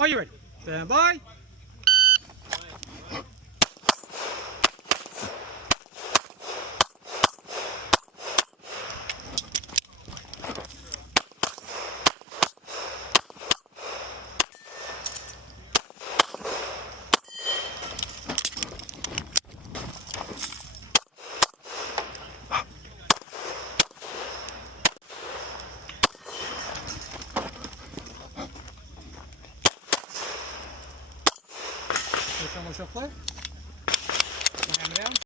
Are you ready? Stand by. Push on the shuffler. Hand down.